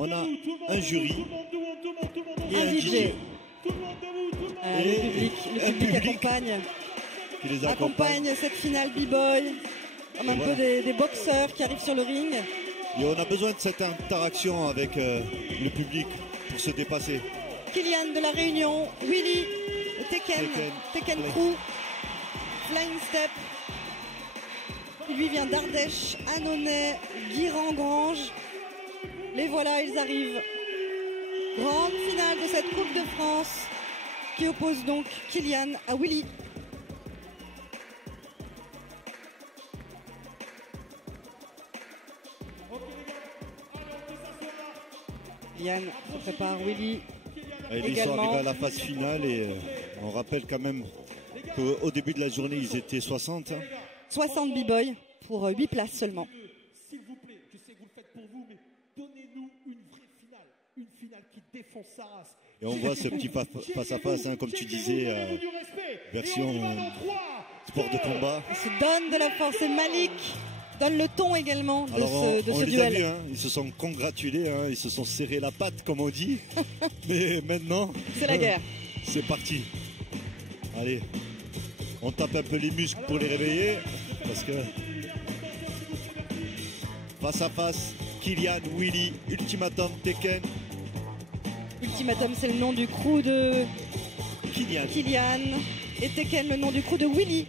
on a un jury et un un DJ. DJ. Le public accompagne, qui les accompagne. cette finale b-boy, comme un peu des boxeurs qui arrivent sur le ring. Et on a besoin de cette interaction avec le public pour se dépasser. Kylian de la Réunion, Willy, Tekken Crew, Flying Step. Lui vient d'Ardèche, Annonay, Guiran-Grange. Les voilà, ils arrivent. Grande finale de cette Coupe de France qui oppose donc Kylian à Willy. Kylian se prépare, Willy. Ils sont arrivés à la phase finale et on rappelle quand même qu'au début de la journée, ils étaient 60. 60 b-boys pour 8 places seulement. S'il vous plaît, je sais que vous le faites pour vous, mais donnez-nous une vraie finale. Une finale qui défonce sa race. Et on voit ce petit face-à-face, hein, comme tu disais, version sport de combat. Il se donne de la force et Malik donne le ton également de ce les duel. a vus, hein, ils se sont congratulés, hein, ils se sont serrés la patte, comme on dit. Mais maintenant, c'est la guerre. C'est parti. Allez, on tape un peu les muscles pour les réveiller, parce que face à face, Kylian, Willy, Ultimatum, Tekken. Ultimatum, c'est le nom du crew de Kylian. Et Tekken, le nom du crew de Willy.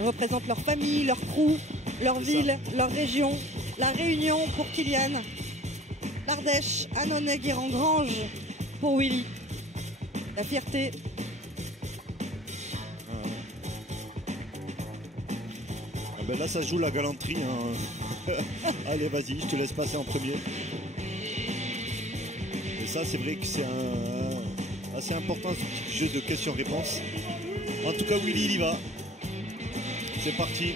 Ils représentent leur famille, leur crew, leur ville, leur région. La Réunion pour Kylian. L'Ardèche, Annonay, Guiran-Grange pour Willy. La fierté. Ben là, ça joue la galanterie. Hein. Allez, vas-y, je te laisse passer en premier. Et ça, c'est vrai que c'est assez important, ce petit jeu de questions-réponses. En tout cas, Willy, il y va. C'est parti.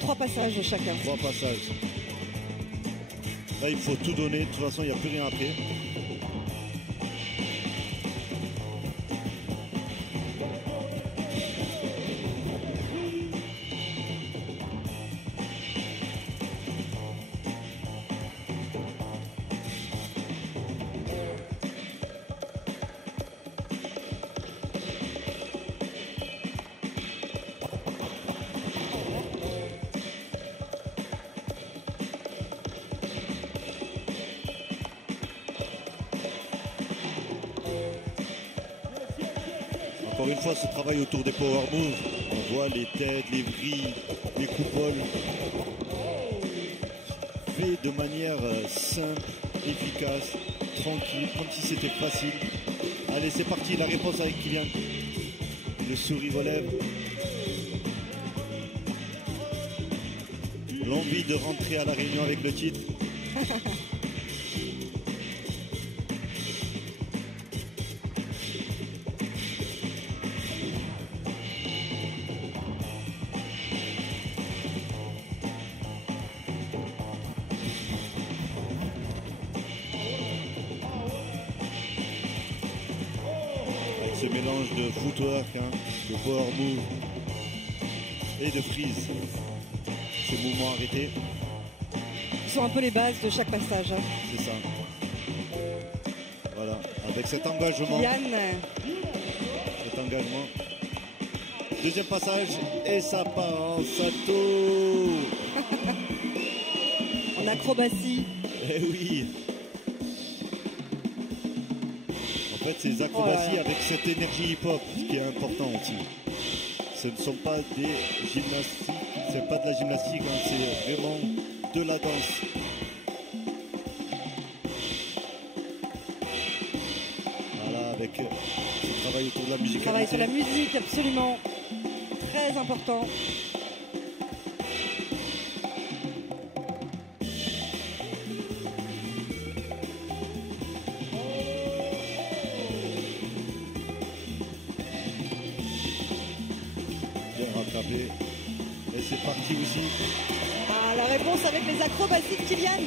3 passages de chacun. 3 passages. Là, il faut tout donner. De toute façon, il n'y a plus rien après. Encore une fois, ce travail autour des power moves, on voit les têtes, les vrilles, les coupoles, fait de manière simple, efficace, tranquille, comme si c'était facile. Allez, c'est parti, la réponse avec Kylian. Le sourire aux lèvres. L'envie de rentrer à la Réunion avec le titre. Ces mélanges de footwork, hein, de power move et de freeze. Ces mouvements arrêtés. Ce sont un peu les bases de chaque passage. Hein. C'est ça. Voilà, avec cet engagement. Kylian. Cet engagement. Deuxième passage et ça part en salto. En acrobatie. Eh oui. En fait, ces acrobaties avec cette énergie hip-hop, ce qui est important aussi. Ce ne sont pas des gymnastiques, c'est pas de la gymnastique, hein, c'est vraiment de la danse. Voilà, avec ce travail autour de la musique. Travail sur la musique, absolument. Très important. Et c'est parti aussi. Ah, la réponse avec les acrobaties de Kylian.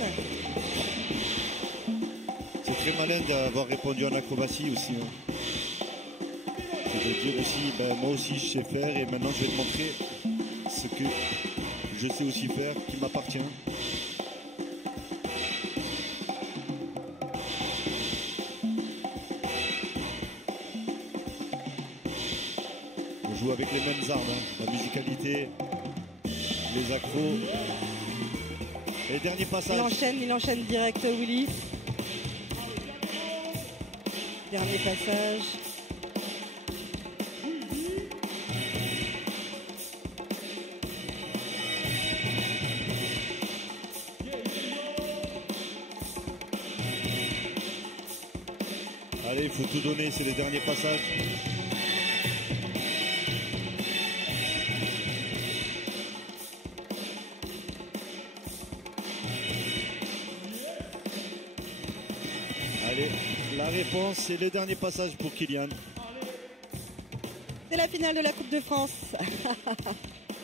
C'est très malin d'avoir répondu en acrobatie aussi. Hein. C'est de dire aussi, ben, moi aussi je sais faire et maintenant je vais te montrer ce que je sais aussi faire qui m'appartient. joue avec les mêmes armes, hein. La musicalité, les accros. Et dernier passage. Il enchaîne direct Willy. Dernier passage. Allez, il faut tout donner, c'est les derniers passages. Allez, la réponse, c'est le dernier passage pour Kylian. C'est la finale de la Coupe de France.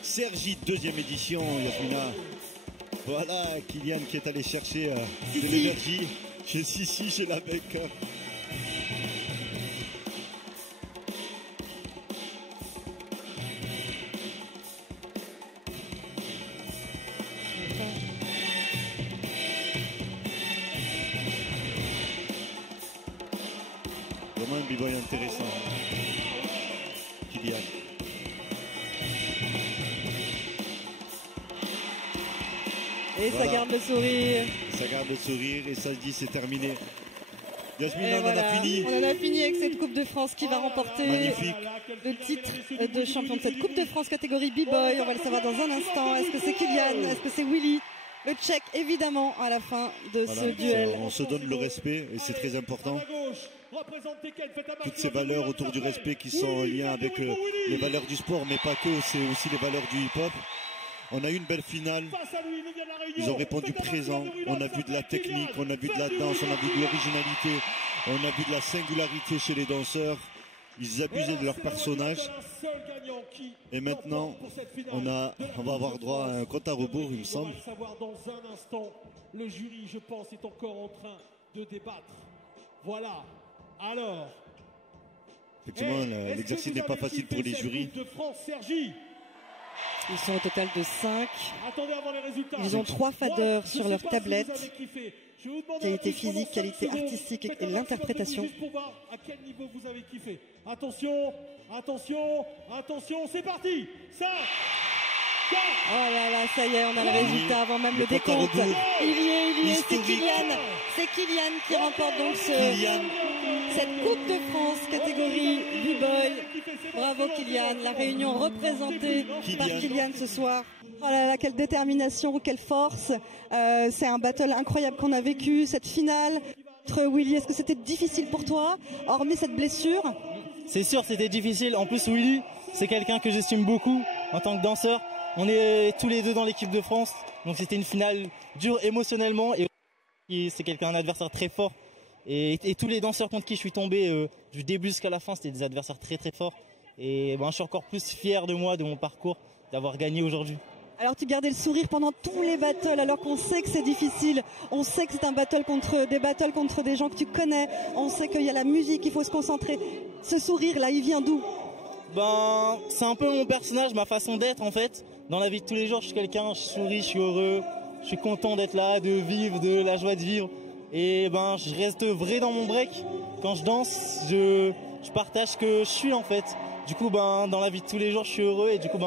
Cergy, deuxième édition, Yasmina. Voilà, Kylian qui est allé chercher de Sissi. l'énergie chez Sissi, chez la Bec. Vraiment un b-boy intéressant. Kylian. Et Voilà. ça garde le sourire. Ça garde le sourire et ça se dit c'est terminé. Yasmina, Et on en voilà. a fini. On en a fini avec cette Coupe de France qui va remporter Magnifique. le titre de champion de cette Coupe de France catégorie B-Boy. On va le savoir dans un instant. Est-ce que c'est Kylian? Est-ce que c'est Willy? Le Tchèque, évidemment, à la fin de Voilà, ce duel. on se donne le respect et c'est très important. Toutes ces valeurs autour du respect qui sont en lien avec les valeurs du sport, mais pas que, c'est aussi les valeurs du hip-hop. On a eu une belle finale. Ils ont répondu présent. On a vu de la technique, on a vu de la danse, on a vu de l'originalité, on a vu de la singularité chez les danseurs. Ils abusaient de leur personnage. Et maintenant, on va avoir droit à un compte à rebours, il me semble. On va le savoir dans un instant. Le jury, je pense, est encore en train de débattre. Voilà. Alors. Effectivement, l'exercice n'est pas facile pour les jurys. De France, Cergy. Ils sont au total de 5. Attendez avant les résultats. Ils ont 3 fadeurs sur leur tablette. Qualité Qualité physique, qualité artistique et l'interprétation. Juste pour voir à quel niveau vous avez kiffé. Attention, attention, attention, c'est parti. 5, 4. Oh là là, ça y est, on a le résultat avant même le compte à décompte. rebours. Il y est, c'est Historique. Kylian. C'est Kylian qui remporte donc Kylian. cette Coupe de France catégorie B-Boy. Bravo Kylian, la Réunion représentée par Kylian ce soir. Oh là là, quelle détermination, quelle force. C'est un battle incroyable qu'on a vécu, cette finale entre Willy. Est-ce que c'était difficile pour toi, hormis cette blessure? C'est sûr, c'était difficile. En plus, Willy, c'est quelqu'un que j'estime beaucoup en tant que danseur. On est tous les deux dans l'équipe de France, donc c'était une finale dure émotionnellement. Et c'est un adversaire très fort. Et tous les danseurs contre qui je suis tombé du début jusqu'à la fin, c'était des adversaires très très forts. Et je suis encore plus fier de moi, de mon parcours, d'avoir gagné aujourd'hui. Alors tu gardais le sourire pendant tous les battles alors qu'on sait que c'est difficile. On sait que c'est un battle contre des gens que tu connais. On sait qu'il y a la musique, il faut se concentrer. Ce sourire là, il vient d'où? C'est un peu mon personnage, ma façon d'être en fait. Dans la vie de tous les jours, je suis quelqu'un, je souris, je suis heureux, je suis content d'être là, de vivre, de la joie de vivre. Et je reste vrai dans mon break. Quand je danse, je partage ce que je suis en fait. Du coup, dans la vie de tous les jours, je suis heureux et du coup,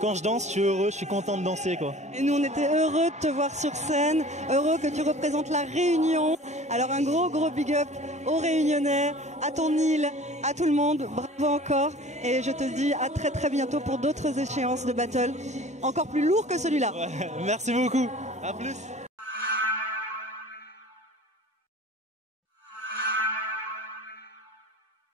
quand je danse, je suis heureux, je suis content de danser, quoi. Et nous, on était heureux de te voir sur scène, heureux que tu représentes la Réunion. Alors un gros big up aux Réunionnais, à ton île, à tout le monde. Bravo encore. Et je te dis à très très bientôt pour d'autres échéances de battle encore plus lourds que celui-là. Ouais, merci beaucoup. À plus.